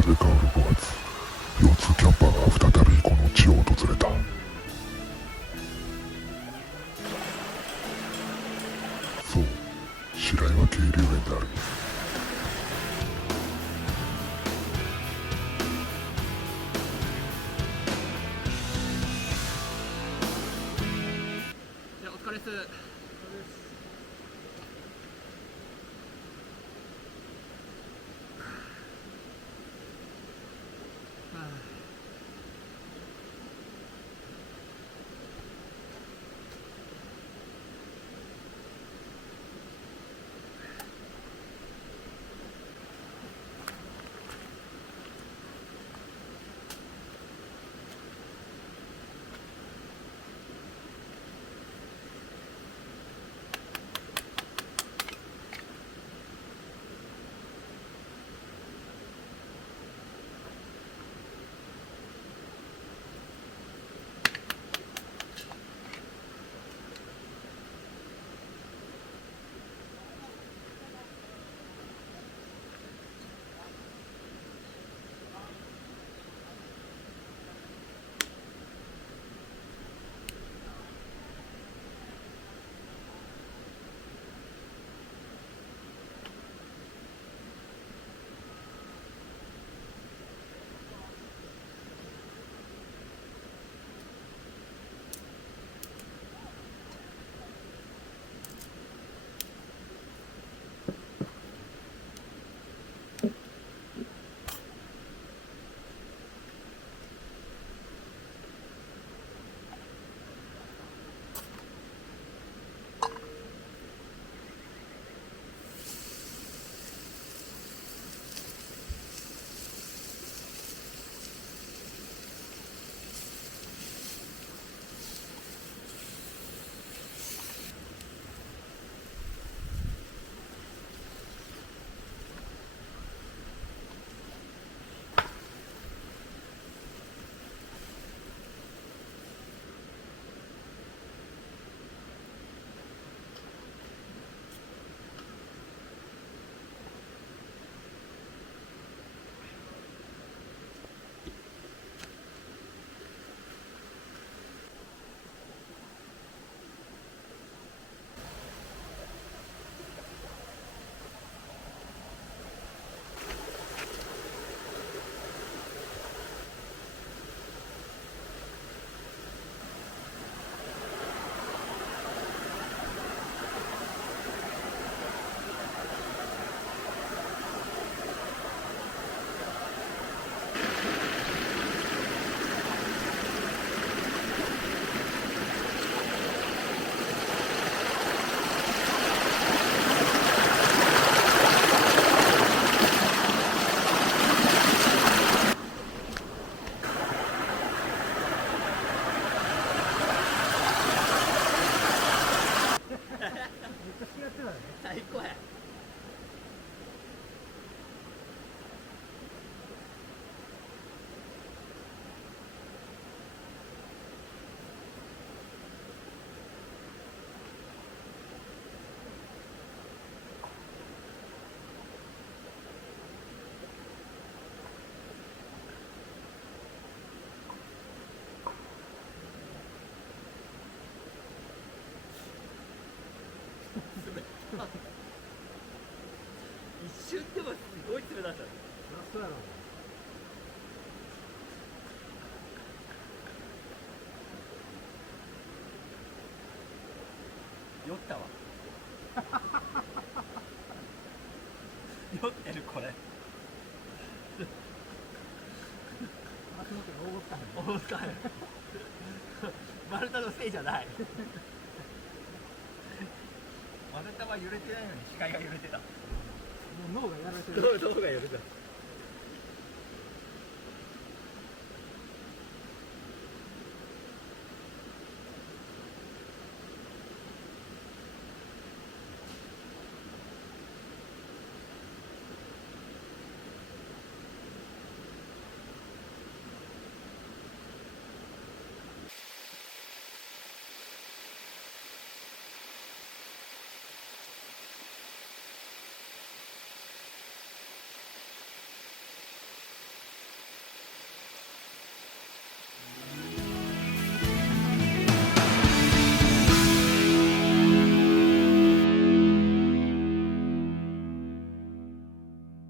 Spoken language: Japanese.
風薫る5月、腰痛キャンパーが再びこの地を訪れた。そう、白岩渓流園である。じゃあお疲れっす。最高や。一瞬でもすごい冷たかった。そうやろ。酔ったわ。酔ってるこれ。足元が大ったね。丸太のせいじゃない。丸太は揺れてないのに視界が揺れてた。もう脳がやられてる。脳が揺れてた。